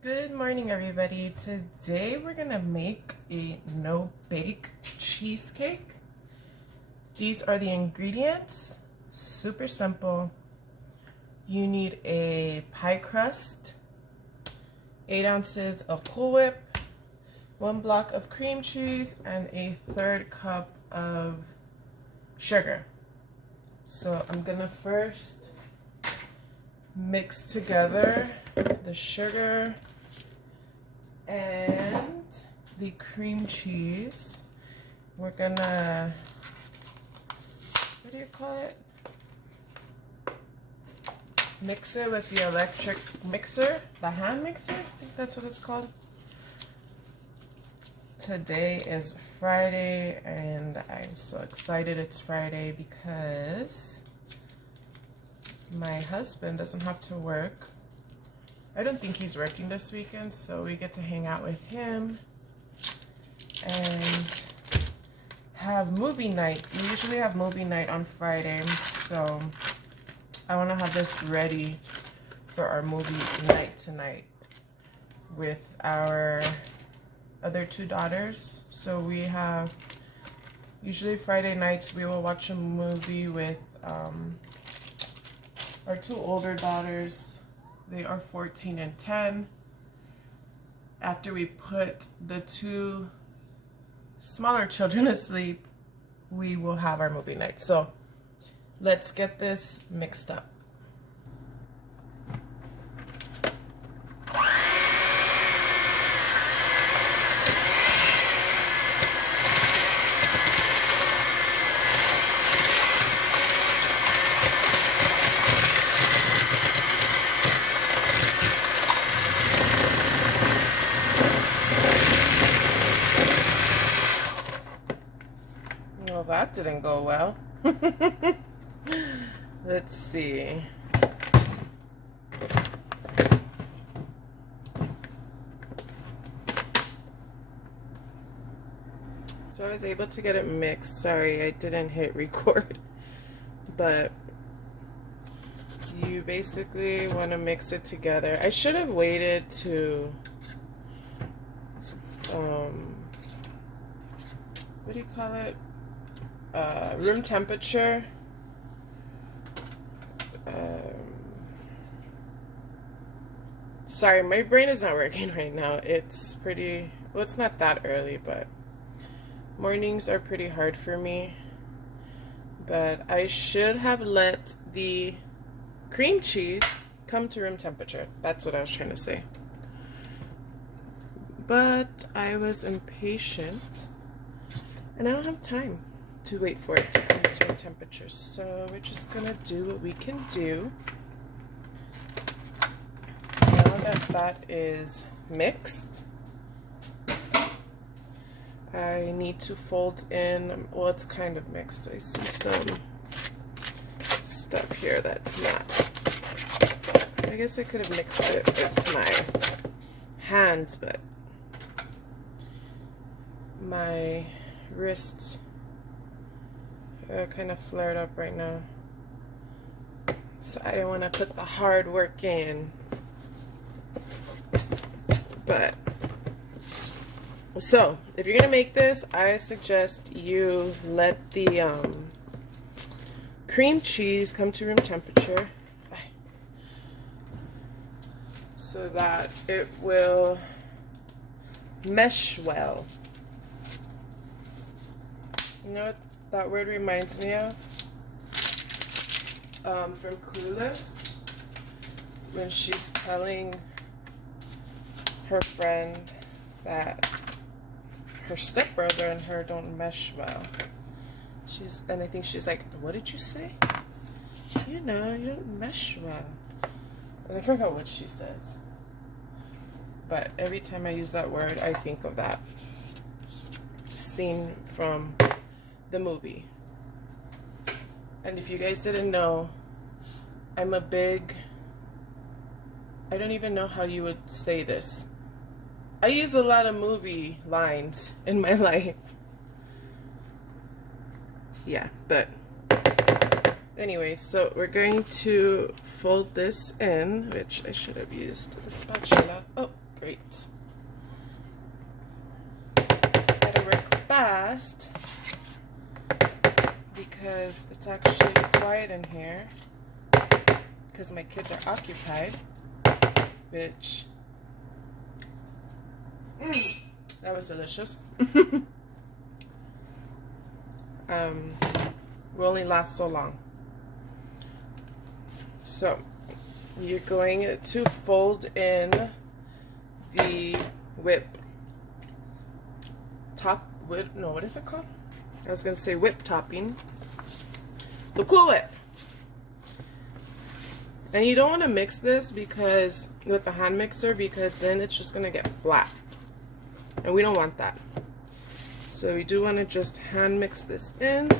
Good morning, everybody. Today we're gonna make a no-bake cheesecake. These are the ingredients. Super simple. You need a pie crust, 8 ounces of Cool Whip, 1 block of cream cheese, and a 1/3 cup of sugar. So I'm gonna first mix together the sugar and the cream cheese. We're gonna, what do you call it? Mix it with the electric mixer, the hand mixer, I think that's what it's called. Today is Friday and I'm so excited it's Friday because my husband doesn't have to work. I don't think he's working this weekend, so we get to hang out with him and have movie night. We usually have movie night on Friday, so I want to have this ready for our movie night tonight with our other 2 daughters. So we have, usually Friday nights we will watch a movie with our 2 older daughters. They are 14 and 10. After we put the 2 smaller children asleep, we will have our movie night. So let's get this mixed up. Well, that didn't go well. Let's see. So I was able to get it mixed. Sorry, I didn't hit record. But you basically want to mix it together. I should have waited to what do you call it? Room temperature. Sorry, my brain is not working right now. It's pretty, well, it's not that early, but mornings are pretty hard for me. But I should have let the cream cheese come to room temperature. That's what I was trying to say. But I was impatient and I don't have time to wait for it to come to room temperature. So we're just gonna do what we can do. Now that is mixed, I need to fold in, well, it's kind of mixed. I see some stuff here that's not. I guess I could have mixed it with my hands, but my wrists are kind of flared up right now. So I don't want to put the hard work in. But so if you're gonna make this, I suggest you let the cream cheese come to room temperature so that it will mesh well. You know what that word reminds me of? From Clueless, when she's telling her friend that her stepbrother and her don't mesh well. And I think she's like, what did you say? You know, you don't mesh well. And I forgot what she says. But every time I use that word, I think of that scene from the movie. And if you guys didn't know, I'm a big, I don't even know how you would say this. I use a lot of movie lines in my life. Yeah, but anyway, so we're going to fold this in, which I should have used the spatula. Oh, Great. Gotta work fast because it's actually quiet in here because my kids are occupied, which that was delicious. Will only last so long. So you're going to fold in the whip top whip, no, what is it called? I was gonna say whip topping. The Cool Whip. And you don't want to mix this because with the hand mixer, because then it's just gonna get flat. And we don't want that. So we do want to just hand mix this in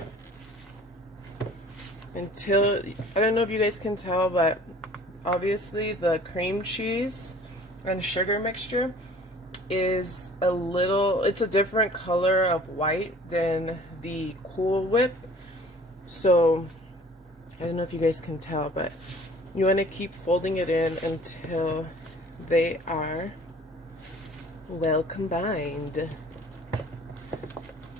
until, I don't know if you guys can tell, but obviously the cream cheese and sugar mixture is a little, it's a different color of white than the Cool Whip. So I don't know if you guys can tell, but you want to keep folding it in until they are well combined.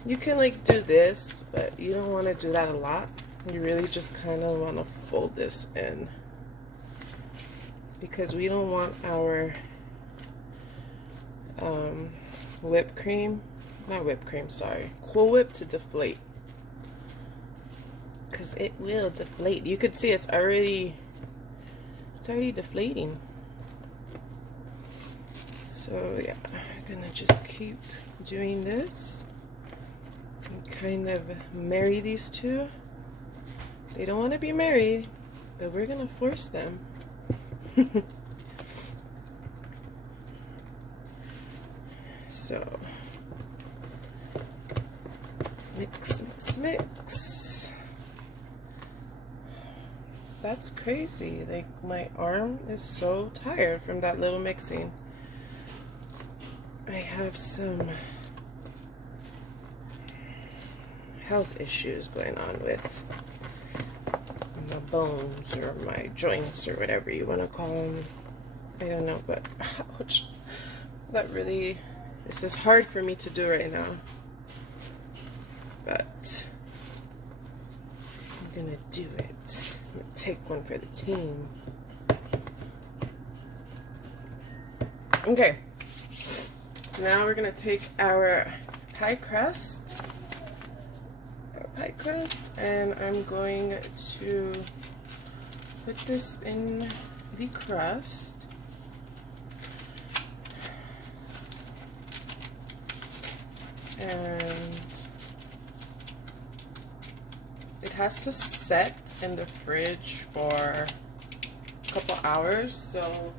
You can like do this, but you don't want to do that a lot. You really just kind of want to fold this in because we don't want our whipped cream, not whipped cream, sorry, Cool Whip to deflate, because it will deflate. You could see it's already deflating. So yeah, I'm gonna just keep doing this and kind of marry these two. They don't want to be married, but we're gonna force them. So mix, mix, mix. That's crazy. Like, my arm is so tired from that little mixing. I have some health issues going on with my bones or my joints or whatever you want to call them. I don't know, but ouch. That really, this is hard for me to do right now. But I'm gonna do it. I'm gonna take one for the team. Okay. Now we're gonna take our pie crust. And I'm going to put this in the crust. And it has to set in the fridge for a couple hours, so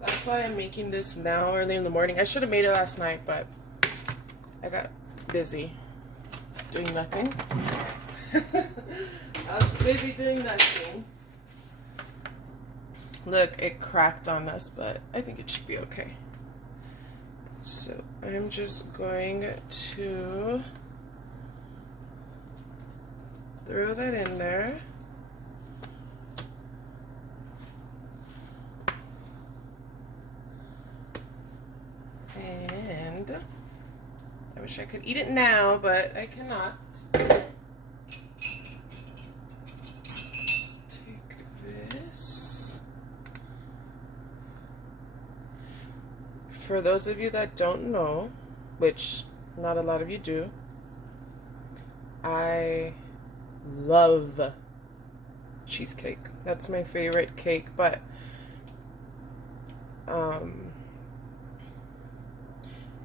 that's why I'm making this now early in the morning. I should have made it last night, but I got busy doing nothing. I was busy doing nothing. Look, it cracked on us, but I think it should be okay. So I'm just going to throw that in there. And I wish I could eat it now, but I cannot. Take this. For those of you that don't know, which not a lot of you do, I love cheesecake. That's my favorite cake, but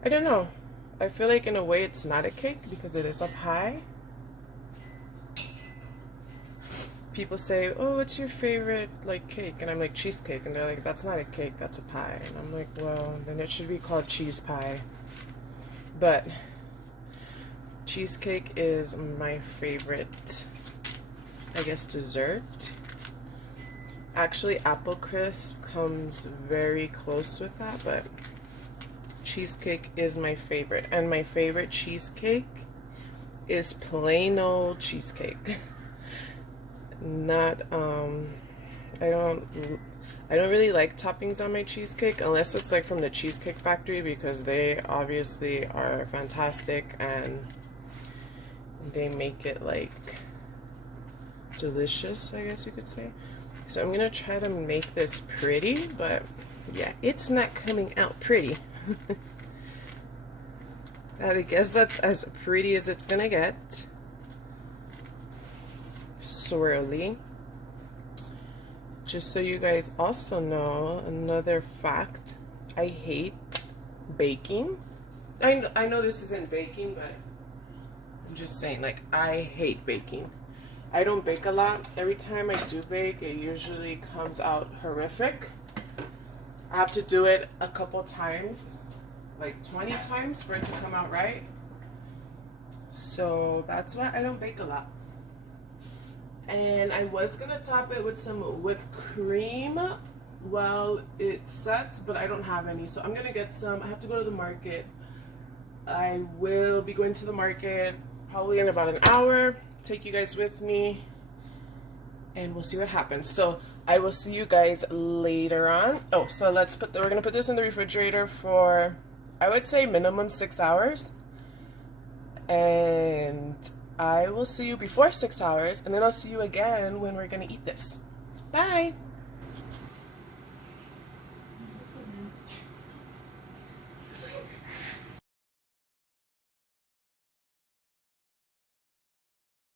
I don't know. I feel like in a way it's not a cake because it is a pie. People say, oh, what's your favorite like cake? And I'm like, cheesecake. And they're like, that's not a cake, that's a pie. And I'm like, well, then it should be called cheese pie. But cheesecake is my favorite, I guess, dessert. Actually, apple crisp comes very close with that, but cheesecake is my favorite. And my favorite cheesecake is plain old cheesecake. Not, I don't really like toppings on my cheesecake unless it's like from the Cheesecake Factory, because they obviously are fantastic and they make it like delicious, I guess you could say. So I'm gonna try to make this pretty, but yeah, it's not coming out pretty. I guess that's as pretty as it's gonna get. Swirly. Just so you guys also know, another fact, I hate baking. I know this isn't baking, but I'm just saying, like, I hate baking. I don't bake a lot. Every time I do bake, it usually comes out horrific. I have to do it a couple times, like 20 times for it to come out right. So that's why I don't bake a lot. And I was gonna top it with some whipped cream while it sets, but I don't have any, so I'm gonna get some. I have to go to the market. I will be going to the market probably in about an hour. Take you guys with me and we'll see what happens. So I will see you guys later on. Oh, so we're gonna put this in the refrigerator for, I would say, minimum 6 hours. And I will see you before 6 hours, and then I'll see you again when we're gonna eat this. Bye!